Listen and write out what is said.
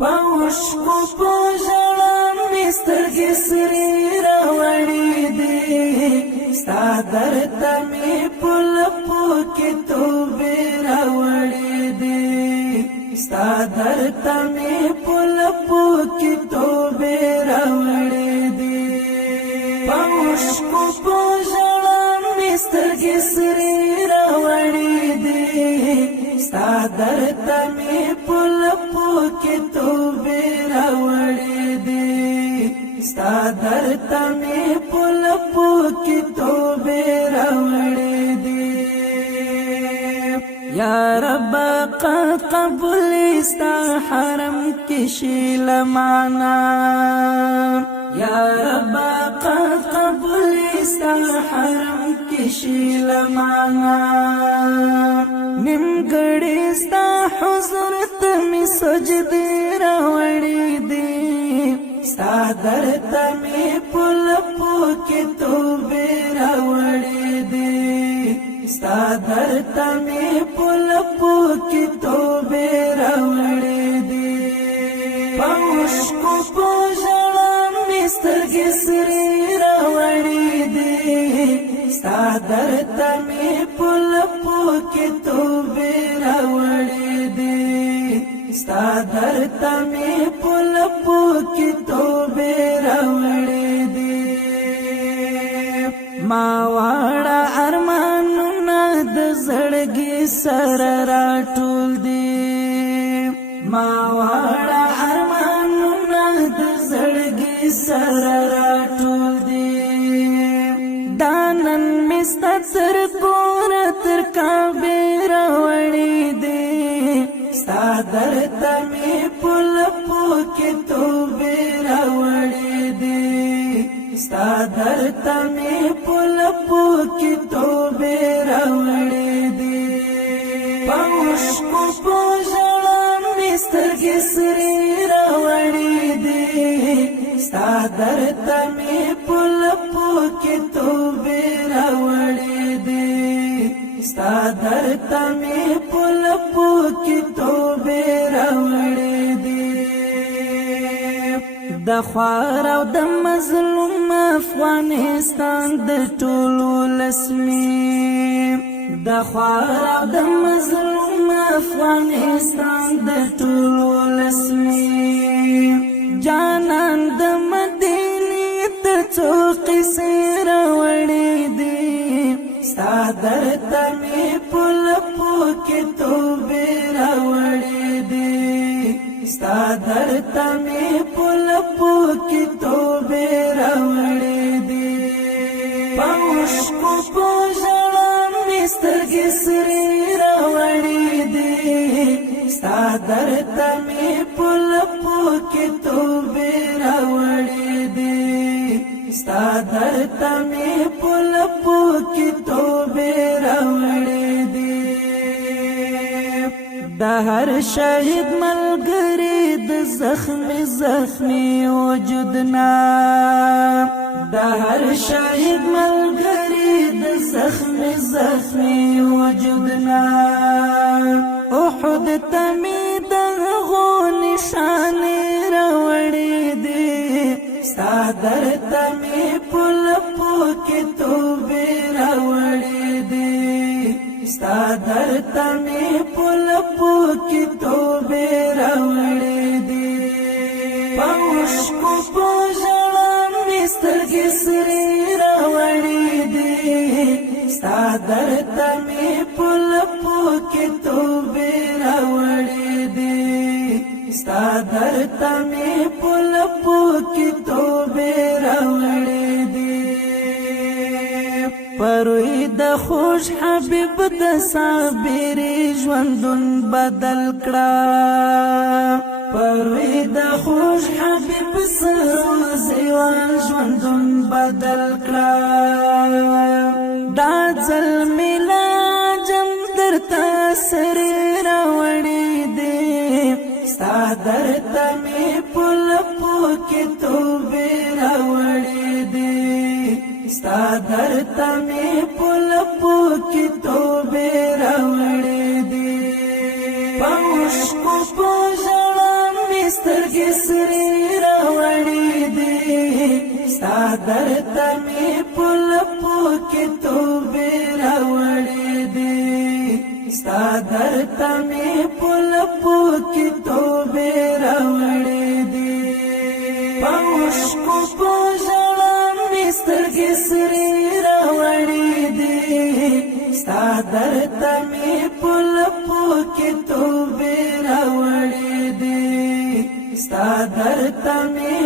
پوشکو پوژړه مسترګې سرې راوړې دي ستا درته مې په لپو کې توبې راوړې دي ستا درته مې په لپو کې توبې راوړې دي پوشکو پوژړه مسترګې سرې راوړې دي ستا درته مې په لپو کې توبې راوړې دي ستا درته مې په لپو کې توبې راوړې دي یا رب قبول ستا حرم کې شي لمانا یا رب قبول ستا حرم کې شي لمانا نیمګړی ستا حضور ته مې سجدې راوړې دي ستا درته مې په لپو کې توبې راوړې دي ستا درته مې په لپو کې توبې راوړې دي پوشکو پوژړه مې سترګې سرې راوړې دي ستا درته مې په لپو کې توبې راوړې دي ستا درته مې په لپو کې توبې راوړې دي ما واړه ارمانونه د زړګي سره راټول دي ما واړه ارمانونه د زړګي سره راټول دي دانن مستا تر کور تر کعبه راوړې دي ستا درته مې په لپو کې توبې راوړې دي ستا درته مې په لپو کې توبې راوړې دي پوشکو پوژړه مې سترګې سرې راوړې دي ستا درته مې په لپو کې توبې راوړې دي ستا درته مې په لپو کې توبې راوړې دي د خوار او د مظلوم افغانستان د ټولو لسمي د خوار او د مظلوم افغانستان د ټولو لسمي جانان د مدینې ته څو قصې راوړې دي ستا درته مې په لپو کې توبې راوړې دي ستا درته مې په لپو کې توبې راوړې دي پوشکو پوژړه مې سترګې سرې راوړې دي ستا درته مې په لپو کې توبې راوړې دي ستا درته مې په لپو کې توبې راوړې دي د هر شهید ملګری د زخمي وجودنا د هر شهید ملګری د زخمي وجودنا احد ته مې د هغو نشانې راوړې دي ستا درته مې په لپو کې توبې راوړې دي ستا درته مې په لپو کې توبې راوړې دي پوشکو پوژړه مې سترګې سرې راوړې دي ستا درته مې په لپو کې توبې راوړې دي ستا درته مې په لپو کې توبې راوړې دي پروي د خوش حبيب د صابر ژوندون بدل کړه پروي د خوش حبيب سره زیوان ژوندون بدل کړه دا ظلمي لاجم درته سرې راوړې دي ستا درته مې په لپو کې توبې راوړې دي ستا درته مې په لپو کې توبې راوړې دي پوشکو پوژړه مې سترګې سرې راوړې دي ستا درته مې په لپو کې توبې راوړې دي ستا درته مې په لپو کې توبې راوړې دي په اوښکو په ژړا مې سترګې سرې راوړې دي ستا درته مې په لپو کې توبې راوړې دي ستا درته مې